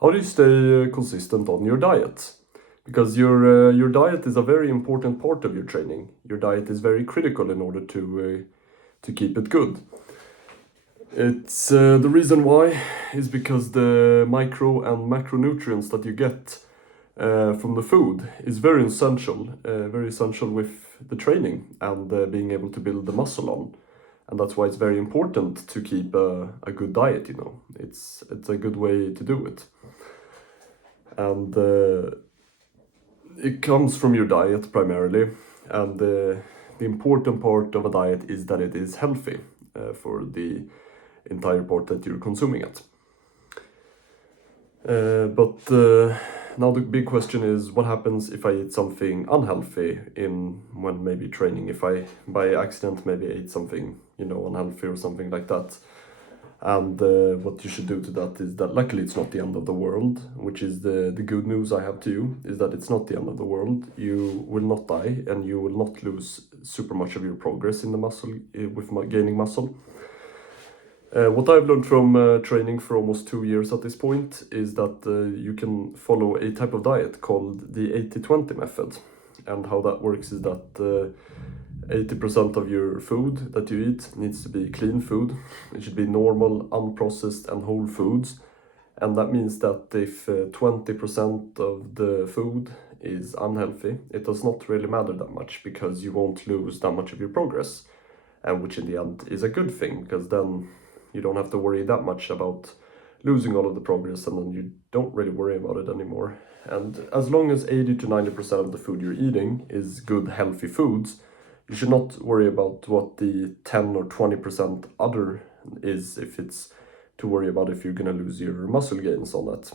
How do you stay consistent on your diet? Because your diet is a very important part of your training. Your diet is very critical in order to keep it good. It's the reason why is because the micro and macronutrients that you get from the food is very essential with the training and being able to build the muscle on. And that's why it's very important to keep a good diet. It's a good way to do it. And it comes from your diet primarily, and the important part of a diet is that it is healthy for the entire part that you're consuming it. But now the big question is, what happens if I eat something unhealthy when maybe training? If I by accident maybe ate something unhealthy or something like that. And what you should do to that is that luckily it's not the end of the world, which is the good news I have to you, is that it's not the end of the world. You will not die and you will not lose super much of your progress in the muscle with gaining muscle. What I've learned from training for almost 2 years at this point is that you can follow a type of diet called the 80-20 method. And how that works is that 80% of your food that you eat needs to be clean food. It should be normal, unprocessed and whole foods. And that means that if 20% of the food is unhealthy, it does not really matter that much because you won't lose that much of your progress. And which in the end is a good thing, because then you don't have to worry that much about losing all of the progress, and then you don't really worry about it anymore. And as long as 80 to 90% of the food you're eating is good, healthy foods, you should not worry about what the 10 or 20% other is, if it's to worry about if you're going to lose your muscle gains on that.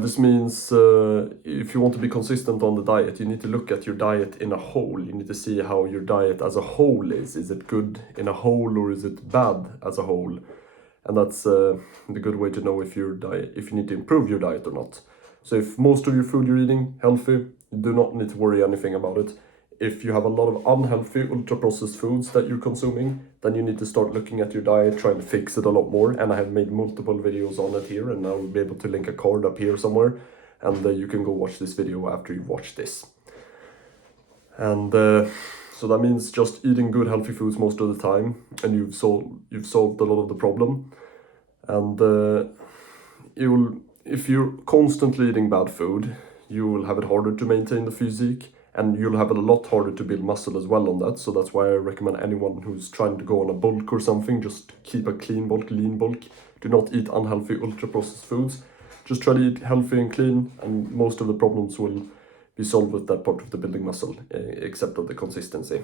This means if you want to be consistent on the diet, you need to look at your diet in a whole. You need to see how your diet as a whole is. Is it good in a whole or is it bad as a whole? And that's the good way to know if you need to improve your diet or not. So if most of your food you're eating healthy, you do not need to worry anything about it. If you have a lot of unhealthy, ultra-processed foods that you're consuming, then you need to start looking at your diet, trying to fix it a lot more. And I have made multiple videos on it here, and I'll be able to link a card up here somewhere. And you can go watch this video after you've watched this. And so that means just eating good, healthy foods most of the time, and you've solved a lot of the problem. And if you're constantly eating bad food, you will have it harder to maintain the physique. And you'll have it a lot harder to build muscle as well on that. So that's why I recommend anyone who's trying to go on a bulk or something, just keep a clean bulk, lean bulk. Do not eat unhealthy, ultra-processed foods. Just try to eat healthy and clean, and most of the problems will be solved with that part of the building muscle, except of the consistency.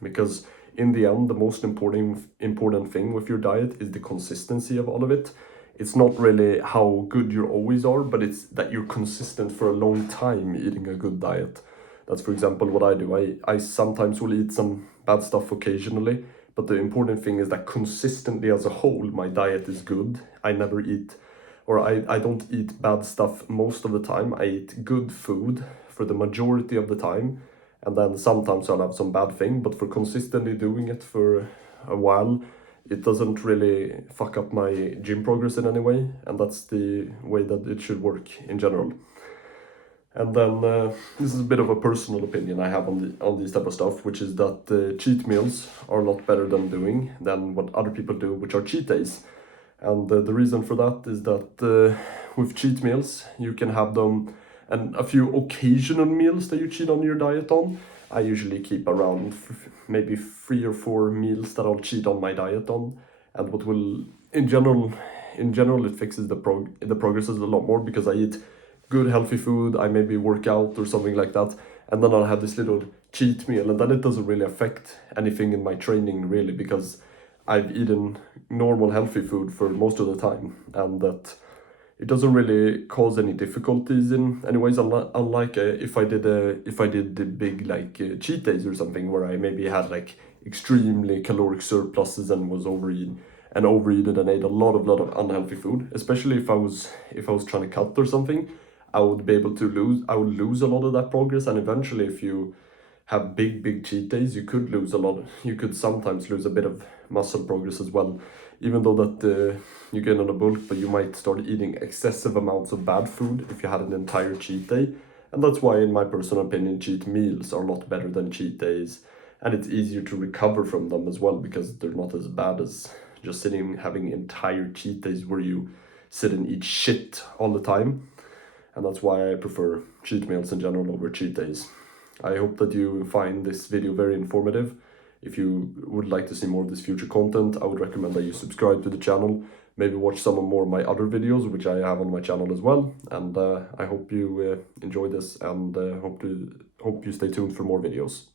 Because in the end, the most important thing with your diet is the consistency of all of it. It's not really how good you always are, but it's that you're consistent for a long time eating a good diet. That's, for example, what I do. I sometimes will eat some bad stuff occasionally, but the important thing is that consistently as a whole, my diet is good. I never eat, or I don't eat bad stuff most of the time. I eat good food for the majority of the time, and then sometimes I'll have some bad thing, but for consistently doing it for a while, it doesn't really fuck up my gym progress in any way, and that's the way that it should work in general. And then this is a bit of a personal opinion I have on this type of stuff, which is that cheat meals are a lot better than what other people do, which are cheat days. And the reason for that is that with cheat meals, you can have them, and a few occasional meals that you cheat on your diet on. I usually keep around maybe 3 or 4 meals that I'll cheat on my diet on, and what will in general it fixes the progresses a lot more, because I eat good healthy food, I maybe work out or something like that, and then I'll have this little cheat meal, and then it doesn't really affect anything in my training really, because I've eaten normal healthy food for most of the time, and that it doesn't really cause any difficulties in anyways. Unlike if I did the big cheat days or something, where I maybe had like extremely caloric surpluses and was overeaten and ate a lot of unhealthy food, especially if I was trying to cut or something. I would lose a lot of that progress, and eventually if you have big cheat days, you could lose a lot. You could sometimes lose a bit of muscle progress as well, even though that you gain on a bulk, but you might start eating excessive amounts of bad food if you had an entire cheat day. And that's why, in my personal opinion, cheat meals are a lot better than cheat days, and it's easier to recover from them as well because they're not as bad as just sitting having entire cheat days where you sit and eat shit all the time. And that's why I prefer cheat meals in general over cheat days. I hope that you find this video very informative. If you would like to see more of this future content, I would recommend that you subscribe to the channel. Maybe watch some of more of my other videos, which I have on my channel as well. And I hope you enjoy this, and hope you stay tuned for more videos.